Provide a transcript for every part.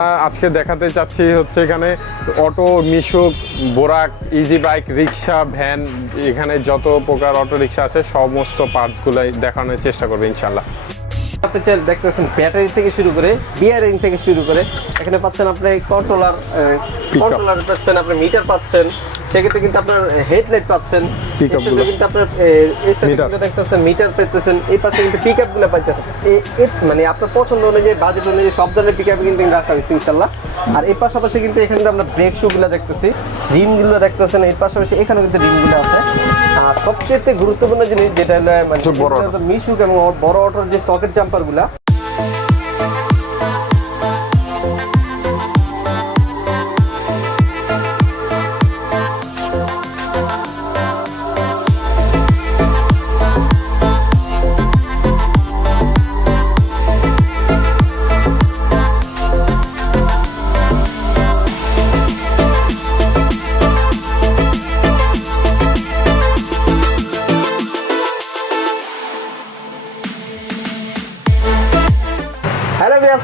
আজকে দেখাতে চাচ্ছি হচ্ছে এখানে অটো, মিশুক, বোরাক, ইজি বাইক, রিক্সা, ভ্যান, এখানে যত প্রকার অটো রিক্সা আছে সমস্ত পার্টসগুলাই দেখানোর চেষ্টা করবে ইনশাল্লাহ। আপনি দেখতেছেন ব্যাটারি থেকে শুরু করে বিয়ারিং থেকে শুরু করে এখানে পাচ্ছেন আপনি কন্ট্রোলার পাচ্ছেন, আপনি মিটার পাচ্ছেন, সেক্ষেত্রে কিন্তু আপনার হেডলাইট পাচ্ছেন, কিন্তু আপনার দেখতেছেন মিটার পেতেছেন, এই পাশে কিন্তু পিক আপ গুলো পাচ্ছেন। মানে আপনার পছন্দ অনুযায়ী বাজেট অনুযায়ী সব ধরনের পিক আপ কিন্তু রাখা হয়েছে ইনশাল্লাহ। আর এই পাশাপাশি কিন্তু এখানে আমরা ব্রেক শু গুলো দেখতেছি, রিম গুলো দেখতেছেন, এর পাশাপাশি এখানে কিন্তু রিম গুলো আছে। আর সবচেয়ে গুরুত্বপূর্ণ জিনিস যেটা মানে মিশুক এবং বড় অটোর যে সকেট জাম্পার গুলা,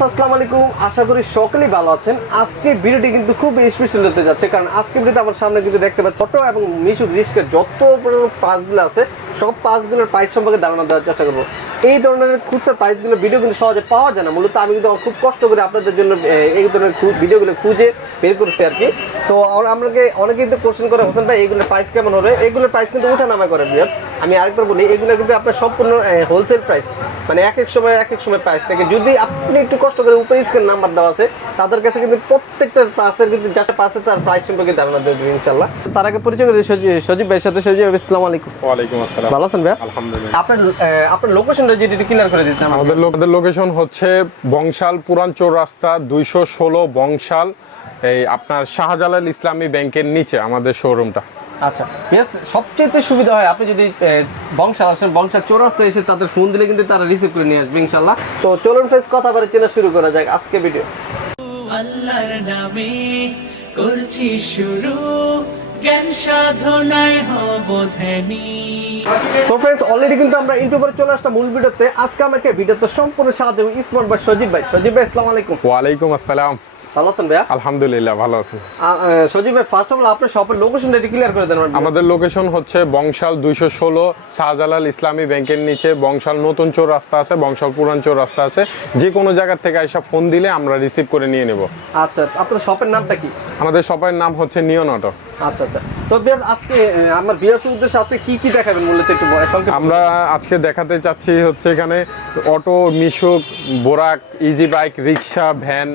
আসসালামু আলাইকুম, আশা করি সকলেই ভালো আছেন। আজকে ভিডিওটি কিন্তু খুব স্পেশাল হতে যাচ্ছে, কারণ আজকে ভিডিওতে আমার সামনে কিন্তু দেখতে পাচ্ছি অটো এবং মিশুক রিস্কের যত পাসগুলো আছে সব পাসগুলোর প্রাইস সম্পর্কে ধারণা দেওয়ার চেষ্টা করবো। এই ধরনের খুচরা প্রাইসগুলো ভিডিও কিন্তু সহজে পাওয়া যায় না, মূলত আমি কিন্তু খুব কষ্ট করে আপনাদের জন্য এই ধরনের ভিডিওগুলো খুঁজে বের করছি আর কি। তো আমাকে অনেকে কিন্তু কোশ্চেন করে, হোসেন ভাই এগুলোর প্রাইস কেমন হবে? এগুলোর প্রাইস কিন্তু উঠানামা করে। আমি আরেকবার বলি, এগুলো কিন্তু আপনার সম্পূর্ণ হোলসেল প্রাইস, মানে এক এক সময় প্রাইস থেকে। যদি আপনি একটু কষ্ট করে উপরে স্ক্রিন নাম্বার দেওয়া আছে, তাদের কাছে কিন্তু প্রত্যেকটা পাসের কিন্তু যাতে পাসে তার প্রাইস সম্পর্কে ধারণা দেবেন ইনশাআল্লাহ। তার আগে পরিচয় করে সজীব ভাইয়ের সাথে। সজীব ভাই, আসসালামু আলাইকুম। ওয়ালাইকুম আসসালাম। ভালো আছেন ভাই? আলহামদুলিল্লাহ। আপনার লোকেশনটা যদি ক্লিয়ার করে দিতেন। আমাদের লোকেশন হচ্ছে বংশাল পুরান চৌরাস্তা 216 বংশাল, এই আপনার শাহজালাল ইসলামী ব্যাংকের নিচে আমাদের শোরুমটা। আচ্ছা, বেশ সবচেয়ে সুবিধা হয় আপনি যদি বংশাল আসেন, বংশাল চৌরাস্তা এসে তাদের ফোন দিলে কিন্তু তারা রিসিভ করে নিয়ে আসবে ইনশাআল্লাহ। তো চলুন ফেস কথা বলে চেনা শুরু করা যাক আজকে ভিডিও। আল্লাহর নামে করছি শুরু, জ্ঞান সাধনায় হব ধ্যানী। তো फ्रेंड्स, অলরেডি কিন্তু আমরা ইউটিউবে চলে আসলাম মূল ভিডিওতে। আজকে আমাকে ভিডিওতে সম্পূর্ণ সাহায্য করবে স্মার্ট বাই সজীব ভাই। সজীব ভাই, আসসালামু আলাইকুম। ওয়ালাইকুম আসসালাম। ভালো আছেন ভাইয়া? আলহামদুলিল্লাহ ভালো আছি। সজীব ভাই, ফার্স্ট অফ অল আপনার শপের লোকেশনটা ক্লিয়ার করে দেন। আমাদের লোকেশন হচ্ছে বংশাল 216 শাহজালাল ইসলামী ব্যাংকের নিচে, বংশাল নতুন চৌরাস্তা আছে, বংশাল পুরান চৌরাস্তা আছে। যে কোনো জায়গা থেকে আইসা ফোন দিলে আমরা রিসিভ করে নিয়ে নেব। আচ্ছা, আপনার শপের নামটা কি? আমাদের শপের নাম হচ্ছে নিয়ন অটো। আচ্ছা আচ্ছা। তো বিয়ার, আজকে আমার বিয়ারদের উদ্দেশ্যে আজকে কি দেখাবেন মূলত একটু সংক্ষেপে? আমরা আজকে দেখাতে চাচ্ছি হচ্ছে এখানে অটো, মিশুক, বোরাক, ইজি বাইক, রিক্সা, ভ্যান,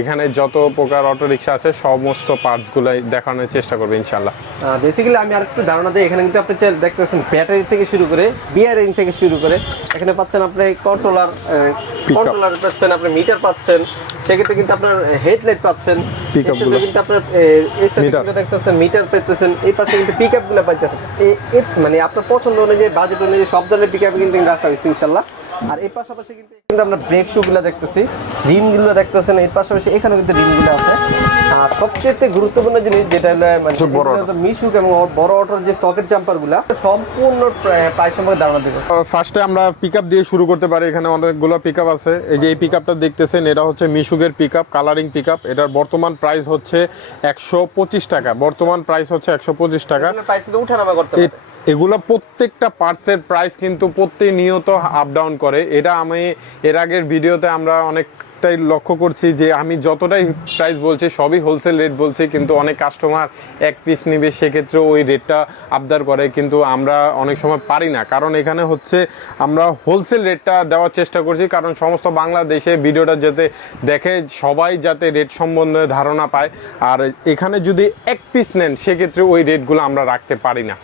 এখানে যত প্রকার অটো রিক্সা আছে সমস্ত পার্টসগুলাই দেখানোর চেষ্টা করবে ইনশাআল্লাহ। বেসিক্যালি আমি আরেকটু ধারণা দিই। এখানে কিন্তু আপনি দেখতেছেন ব্যাটারি থেকে শুরু করে বিয়ারিং থেকে শুরু করে এখানে পাচ্ছেন আপনি কন্ট্রোলার পাচ্ছেন, আপনি মিটার পাচ্ছেন, সেক্ষেত্রে কিন্তু আপনার হেডলাইট পাচ্ছেন, কিন্তু আপনার দেখতেছেন মিটার পেতেছেন, এই পাশে কিন্তু পিক আপ গুলো পাচ্ছেন। মানে আপনার পছন্দ অনুযায়ী বাজেট অনুযায়ী সব ধরনের পিক আপ কিন্তু রাখা হয়েছে ইনশাল্লাহ। আর এর পাশাপাশি কিন্তু আমরা ব্রেক শু গুলো দেখতেছি, রিম গুলো দেখতেছেন, এর পাশাপাশি এখানে কিন্তু রিম গুলো আছে। আর সবচেয়ে গুরুত্বপূর্ণ জিনিস যেটা মানে মিশুক এবং বড় অটোর যে সকেট জাম্পার গুলা সম্পূর্ণ প্রাইস সম্পর্কে ধারণা দেবো। ফার্স্টে আমরা পিক আপ দিয়ে শুরু করতে পারি। এখানে অনেকগুলো পিক আপ আছে। এই যে এই পিক আপটা দেখতেছেন, এটা হচ্ছে মিশুকের pick up, colouring pick up. এটার বর্তমান প্রাইস হচ্ছে 125 টাকা। বর্তমান প্রাইস হচ্ছে 125 টাকা। উঠানামা করতে পারে। এগুলো প্রত্যেকটা পার্টসের প্রাইস কিন্তু প্রতিনিয়ত আপ ডাউন করে। এটা আমি এর আগের ভিডিওতে আমরা অনেকটাই লক্ষ্য করছি যে আমি যতটাই প্রাইস বলছি সবই হোলসেল রেট বলছি, কিন্তু অনেক কাস্টমার এক পিস নিবে, সেক্ষেত্রে ওই রেটটা আবদার করে, কিন্তু আমরা অনেক সময় পারি না। কারণ এখানে হচ্ছে আমরা হোলসেল রেটটা দেওয়ার চেষ্টা করছি, কারণ সমস্ত বাংলাদেশে ভিডিওটা যাতে দেখে সবাই যাতে রেট সম্বন্ধে ধারণা পায়। আর এখানে যদি এক পিস নেন সেক্ষেত্রে ওই রেটগুলো আমরা রাখতে পারি না।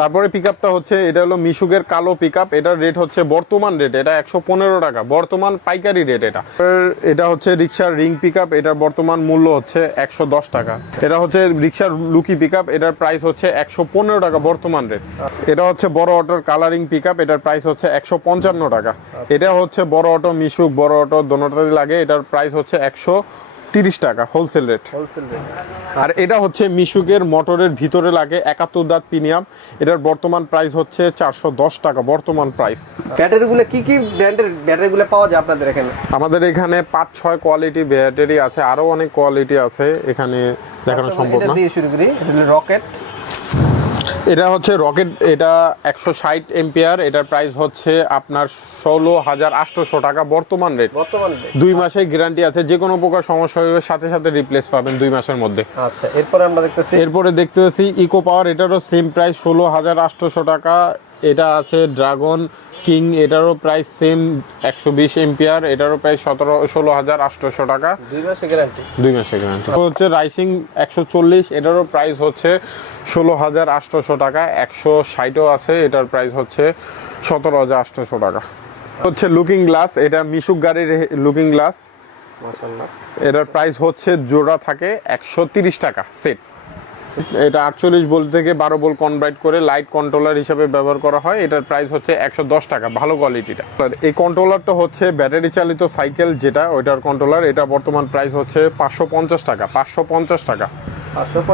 তারপরে পিক আপটা হচ্ছে, এটা হলো মিশুকের কালো পিক আপ। এটার রেট হচ্ছে বর্তমান রেট এটা 115 টাকা, বর্তমান পাইকারি রেট। এটা হচ্ছে রিক্সার রিং পিক আপ, এটার বর্তমান মূল্য হচ্ছে 110 টাকা। এটা হচ্ছে রিক্সার লুকি পিক আপ, এটার প্রাইস হচ্ছে 115 টাকা বর্তমান রেট। এটা হচ্ছে বড় অটোর কালারিং পিক আপ, এটার প্রাইস হচ্ছে 155 টাকা। এটা হচ্ছে বড় অটো, মিশুক, বড় অটো দোনোটাই লাগে, এটার প্রাইস হচ্ছে 30 টাকা হোলসেল রেট। Wholesale rate. আর এটা হচ্ছে মিশুকের মোটরের ভিতরে লাগে 71 দাঁত প্রিমিয়াম, এটার বর্তমান প্রাইস হচ্ছে 410 টাকা বর্তমান প্রাইস। ব্যাটারিগুলো কি কি ব্র্যান্ডের ব্যাটারিগুলো পাওয়া যায় আপনাদের এখানে? আমাদের এখানে 5-6 কোয়ালিটি ব্যাটারি আছে, আরো অনেক কোয়ালিটি আছে, এখানে দেখানো সম্ভব এটা না। দিয়ে শুরু করি, এটা হলো রকেট। এটা হচ্ছে রকেট, এটা 160 এম্পিয়ার, এটার প্রাইস হচ্ছে আপনার 16,800 টাকা বর্তমান রেট। বর্তমান 2 মাসের গ্যারান্টি আছে, যে কোনো প্রকার সমস্যা হলে সাথে সাথে রিপ্লেস পাবেন 2 মাসের মধ্যে। আচ্ছা, এরপরে আমরা দেখতেছি এরপরে দেখতে পাচ্ছি ইকো পাওয়ার, এটারও সেম প্রাইস 16,800 টাকা। এটা আছে ড্রাগন কিং, এটারও প্রাইস সেম 120 এম্পিয়ার, এটারও প্রাইস 16,800 টাকা, 2 মাসের গ্যারান্টি। 2 মাসের গ্যারান্টি। হচ্ছে রাইসিং 140, এটারও প্রাইস হচ্ছে 16,800 টাকা। 160ও আছে, এটার প্রাইস হচ্ছে 17,800 টাকা। হচ্ছে লুকিং গ্লাস, এটা মিশুক গাড়ির লুকিং গ্লাস, মাশাআল্লাহ। এটার প্রাইস হচ্ছে জোড়া থাকে 130 টাকা সেট। এটা 48 ভোল্ট থেকে 12 ভোল্ট কনভার্ট করে লাইট কন্ট্রোলার হিসেবে ব্যবহার করা হয়, এটার প্রাইস হচ্ছে 110 টাকা, ভালো কোয়ালিটিটা। এই কন্ট্রোলারটা হচ্ছে ব্যাটারি চালিত সাইকেল যেটা, ওইটার কন্ট্রোলার, এটা বর্তমান প্রাইস হচ্ছে 550 টাকা, 550 টাকা,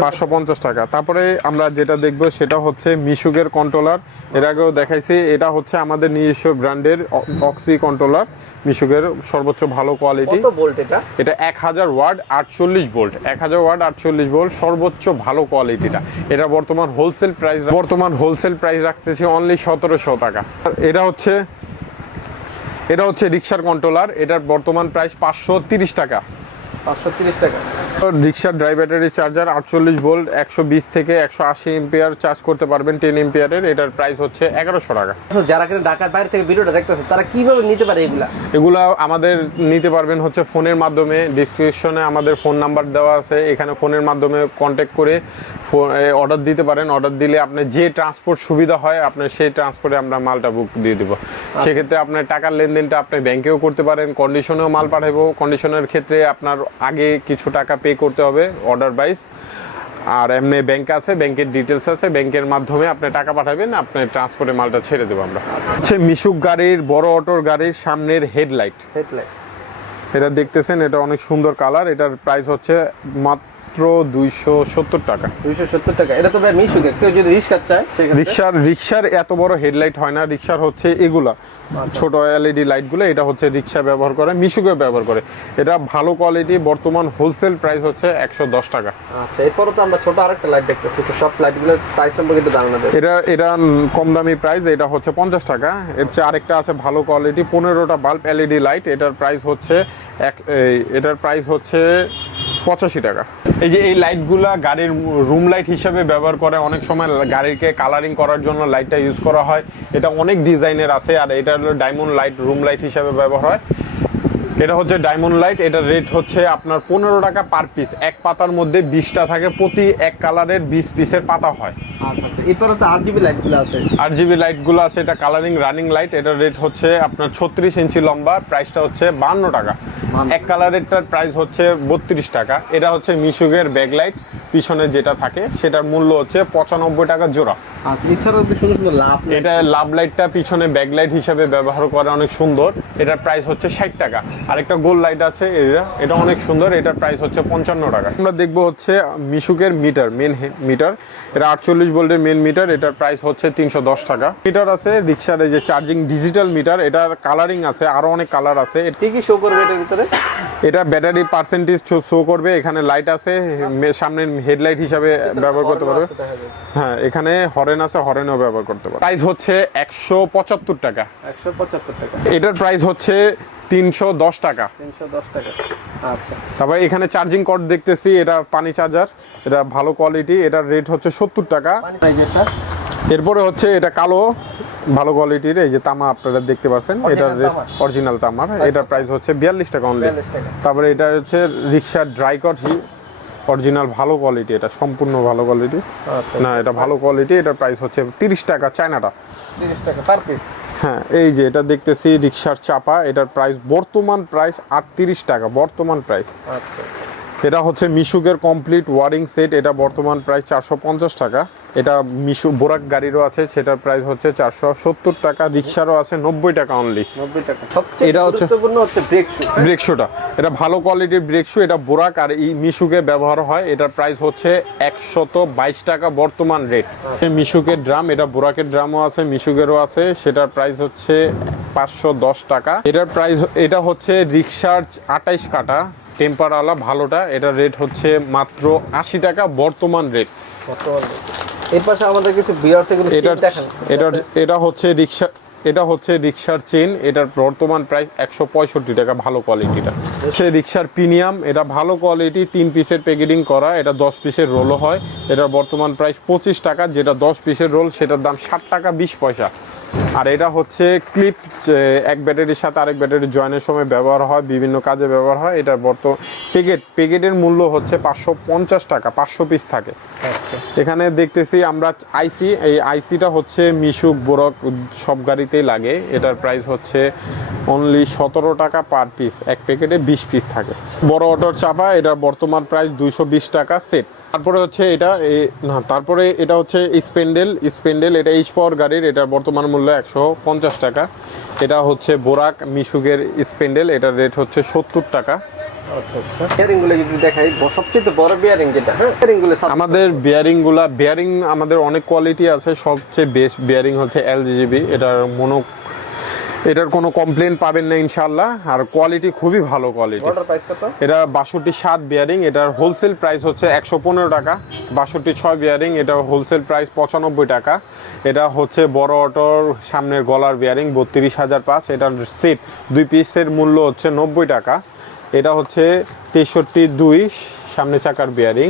550 টাকা। তারপরে আমরা যেটা দেখব সেটা হচ্ছে মিশুকের কন্ট্রোলার, এর আগেও দেখাইছি, এটা হচ্ছে আমাদের নিজস্ব ব্র্যান্ডের অক্সি কন্ট্রোলার, মিশুকের সর্বোচ্চ ভালো কোয়ালিটি। কত ভোল্ট এটা? এটা 1000 ওয়াট 48 ভোল্ট, 1000 ওয়াট 48 ভোল্ট, সর্বোচ্চ ভালো কোয়ালিটিটা। এটা বর্তমান হোলসেল প্রাইস রাখতেছি অনলি 1700 টাকা। এটা হচ্ছে রিক্সার কন্ট্রোলার, এটার বর্তমান প্রাইস 530 টাকা। 530 টাকা। রিক্সার ড্রাই ব্যাটারি চার্জার 48 ভোল্ট 120 থেকে 180 এম্পিয়ার চার্জ করতে পারবেন 10 এম্পিয়ারের, এটার প্রাইস হচ্ছে 1100 টাকা। যারা কিনা ঢাকার বাইরে থেকে ভিডিওটা দেখতেছে তারা কিভাবে নিতে পারে এগুলা? এগুলা আমাদের নিতে পারবেন হচ্ছে ফোনের মাধ্যমে, ডিসক্রিপশনে আমাদের ফোন নাম্বার দেওয়া আছে, এখানে ফোনের মাধ্যমে কন্ট্যাক্ট করে অর্ডার দিতে পারেন। অর্ডার দিলে আপনার যে ট্রান্সপোর্ট সুবিধা হয় আপনার সেই ট্রান্সপোর্টে আমরা মালটা বুক দিয়ে দেবো। সেক্ষেত্রে আপনার টাকার লেনদেনটা আপনি ব্যাংকেও করতে পারেন, কন্ডিশনেও মাল পাঠাবো। কন্ডিশনের ক্ষেত্রে আপনার আগে কিছু টাকা পে করতে হবে অর্ডার বাইস, আর এমনি ব্যাংক আছে, ব্যাংকের ডিটেলস আছে, ব্যাংকের মাধ্যমে আপনি টাকা পাঠাবেন, আপনি ট্রান্সপোর্টে মালটা ছেড়ে দেবো আমরা। হচ্ছে মিশুক গাড়ির, বড় অটোর গাড়ির সামনের হেডলাইট, এটা দেখতেছেন, এটা অনেক সুন্দর কালার, এটার প্রাইস হচ্ছে মাত্র 270 টাকা। 270 টাকা। এটা তো ভাই মিশুকে, কেউ যদি রিক্সা চায় সেক্ষেত্রে রিক্সার এত বড় হেডলাইট হয় না, রিক্সার হচ্ছে এগুলা ছোট এলইডি লাইটগুলো, এটা হচ্ছে রিক্সা ব্যবহার করে, মিশুকে ব্যবহার করে। এটা ভালো কোয়ালিটি, বর্তমান হোলসেল প্রাইস হচ্ছে 110 টাকা। আচ্ছা, এরপরও তো আমরা ছোট আরেকটা লাইট দেখতেছি, তো সব লাইটগুলোর প্রাইস সম্পর্কে একটু ধারণা দেন। এটা কম দামি প্রাইস, এটা হচ্ছে 50 টাকা। এর চেয়ে আরেকটা আছে ভালো কোয়ালিটি, 15টা বাল্ব এলইডি লাইট, এটার প্রাইস হচ্ছে 85 টাকা। এই যে এই লাইটগুলা গাড়ির রুম লাইট হিসেবে ব্যবহার করে, অনেক সময় গাড়িকে কালারিং করার জন্য লাইটটা ইউজ করা হয়। এটা অনেক ডিজাইনের আছে, আর এটা হলো ডায়মন্ড লাইট, রুম লাইট হিসেবে ব্যবহার হয়। এটা হচ্ছে ডায়মন্ড লাইট, এটার রেট হচ্ছে আপনার 15 টাকা পার পিস। এক পাতার মধ্যে 20টা থাকে, প্রতি এক কালারের 20 পিসের পাতা হয়। আচ্ছা, এরপরে তো RGB লাইটগুলো আছে। RGB লাইটগুলো আছে, এটা কালারিং রানিং লাইট, এটার রেট হচ্ছে আপনার 36 ইঞ্চি লম্বা, প্রাইসটা হচ্ছে 52 টাকা। এক কালারেরটার প্রাইস হচ্ছে 32 টাকা। এটা হচ্ছে মিশুকের ব্যাক লাইট, পিছনে যেটা থাকে সেটার মূল্য হচ্ছে 95 টাকা জোড়া। আচ্ছা, এছাড়াও সুন্দর সুন্দর লাভ, এটা লাভ লাইটটা পিছনে ব্যাক লাইট হিসেবে ব্যবহার করে, অনেক সুন্দর, এটার প্রাইস হচ্ছে 60 টাকা। আরেকটা গোল লাইট আছে, এটা অনেক সুন্দর, এটার প্রাইস হচ্ছে 55 টাকা। আমরা দেখবো হচ্ছে মিশুকের মিটার, মেন মিটার, এটা 48 ভোল্টের মেন মিটার, এটার প্রাইস হচ্ছে 310 টাকা। মিটার আছে রিক্সার, এই যে চার্জিং ডিজিটাল মিটার, এটার কালারিং আছে, আরো অনেক কালার আছে। কি কি শো করবে এটার ভিতরে? এটা ব্যাটারি পার্সেন্টেজ শো করবে, এখানে লাইট আছে, সামনে হেডলাইট হিসাবে ব্যবহার করতে পারবে। হ্যাঁ, এখানে হরেন আছে, হরেনও ব্যবহার করতে পারবে। প্রাইস হচ্ছে 175 টাকা। 175 টাকা। এটার প্রাইস হচ্ছে 310 টাকা। 310 টাকা। আচ্ছা, তারপরে এখানে চার্জিং কর্ড দেখতেছি, এটা পানি চার্জার, এটা ভালো কোয়ালিটি, এটার রেট হচ্ছে 70 টাকা। এরপরে হচ্ছে এটা কালো ভালো কোয়ালিটির, এই যে তামা আপনারা দেখতে পাচ্ছেন, এটার অরিজিনাল তামার, এটার প্রাইস হচ্ছে 42 টাকা অনলি। তারপরে এটা হচ্ছে রিক্সার ড্রাই কট অরিজিনাল ভালো কোয়ালিটি, এটা সম্পূর্ণ ভালো কোয়ালিটি না, এটা ভালো কোয়ালিটি, এটার প্রাইস হচ্ছে 30 টাকা। চায়নাটা 30 টাকা পার পিস। হ্যাঁ, এই যে এটা দেখতেছি রিক্সার চাপা, এটার প্রাইস বর্তমান প্রাইস 38 টাকা বর্তমান প্রাইস। আচ্ছা, এটা হচ্ছে মিশুকের কমপ্লিট ওয়ারিং সেট, এটা বর্তমান প্রাইস 450 টাকা। এটা মিশু বোরাক গাড়িরও আছে, সেটার প্রাইস হচ্ছে 470 টাকা। রিক্সারও আছে 90 টাকা অনলি। 90 টাকা। সবচেয়ে এটা হচ্ছে গুরুত্বপূর্ণ হচ্ছে ব্রেক শু। ব্রেক শুটা, এটা ভালো কোয়ালিটির ব্রেক শু, এটা বোরাক আর এই মিশুকে ব্যবহার হয়। এটার প্রাইস হচ্ছে 122 টাকা বর্তমান রেট। মিশুকের ড্রাম, এটা বোরাকের ড্রামও আছে, মিশুকেরও আছে, সেটার প্রাইস হচ্ছে 510 টাকা। এটার প্রাইস, এটা হচ্ছে রিক্সার 28 কাটা টেম্পারওয়ালা ভালোটা, এটার রেট হচ্ছে মাত্র 80 টাকা বর্তমান রেট। এর পাশে আমাদের কিছু বিয়ার্স এগুলো এটা হচ্ছে রিক্সা, এটা হচ্ছে রিক্সার চেন, এটার বর্তমান প্রাইস 165 টাকা ভালো কোয়ালিটিটা। হচ্ছে রিক্সার প্রিমিয়াম, এটা ভালো কোয়ালিটি, 3 পিসের প্যাকেটিং করা, এটা 10 পিসের রোলও হয়। এটার বর্তমান প্রাইস 25 টাকা, যেটা 10 পিসের রোল সেটার দাম 60 টাকা 20 পয়সা। আর এটা হচ্ছে ক্লিপ, এক ব্যাটারির সাথে আরেক ব্যাটারি জয়েনের সময় ব্যবহার হয়, বিভিন্ন কাজে ব্যবহার হয়। এটার প্যাকেটের মূল্য হচ্ছে 550 টাকা, 500 পিস থাকে। এখানে দেখতেছি আমরা আইসি, এই আইসিটা হচ্ছে মিশুক বোরক সব গাড়িতেই লাগে। এটার প্রাইস হচ্ছে অনলি 17 টাকা পার পিস, এক প্যাকেটে 20 পিস থাকে। বড় অটোর চাপা, এটা বর্তমান প্রাইস 220 টাকা সেট। তারপরে হচ্ছে তারপরে এটা হচ্ছে স্পেন্ডেল, এটা এইচ পাওয়ার গাড়ির, এটার বর্তমান মূল্য 150 টাকা। এটা হচ্ছে বোরাক মিশুকের স্পেন্ডেল, এটার রেট হচ্ছে 70 টাকা। আচ্ছা আচ্ছা, বিয়ারিং গুলো যদি দেখাই, সবচেয়ে বড় বিয়ারিং যেটা, হ্যাঁ বিয়ারিং গুলো আমাদের বিয়ারিং আমাদের অনেক কোয়ালিটি আছে। সবচেয়ে বেস্ট বিয়ারিং হচ্ছে এলজিজিবি, এটার কোনো কমপ্লেন পাবেন না ইনশাআল্লাহ, আর কোয়ালিটি খুবই ভালো কোয়ালিটি। এটা 62/7 বিয়ারিং, এটার হোলসেল প্রাইস হচ্ছে 115 টাকা। 62/6 বিয়ারিং, এটা হোলসেল প্রাইস 95 টাকা। এটা হচ্ছে বড় অটোর সামনের গলার বিয়ারিং 32,005, এটার সেট 2 পিসের মূল্য হচ্ছে 90 টাকা। এটা হচ্ছে 63/2 সামনে চাকার বিয়ারিং,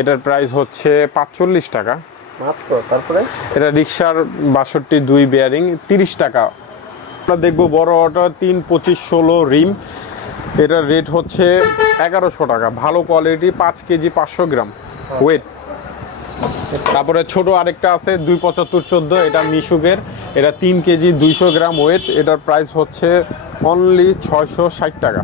এটার প্রাইস হচ্ছে 45 টাকা মাত্র। তারপরে এটা রিক্সার 62/2 বিয়ারিং 30 টাকা। আমরা দেখবো বড় অটো 3-25-16 রিম, এটার রেট হচ্ছে 1100 টাকা, ভালো কোয়ালিটি, 5 কেজি 500 গ্রাম ওয়েট। তারপরে ছোট আরেকটা আছে 275-14, এটা মিশুকের, এটা 3 কেজি 200 গ্রাম ওয়েট, এটার প্রাইস হচ্ছে অনলি 660 টাকা।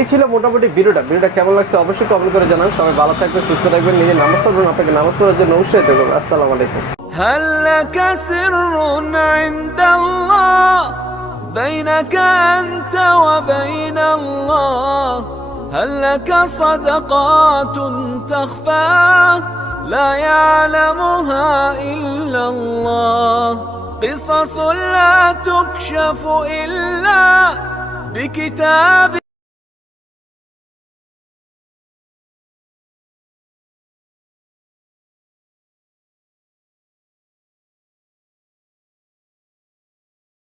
এই ছিল মোটামুটি ভিডিওটা কেমন লাগছে অবশ্যই কমেন্ট করে জানান। সবাই ভালো থাকবেন, সুস্থ থাকবেন, নিজে নামাজ পড়বেন, আপনাকে নামাজ পড়ার জন্য অবশ্যই দেখবেন। আসসালামু আলাইকুম। هل لك سر عند الله بينك أنت وبين الله هل لك صدقات تخفى لا يعلمها إلا الله قصص لا تكشف إلا بكتاب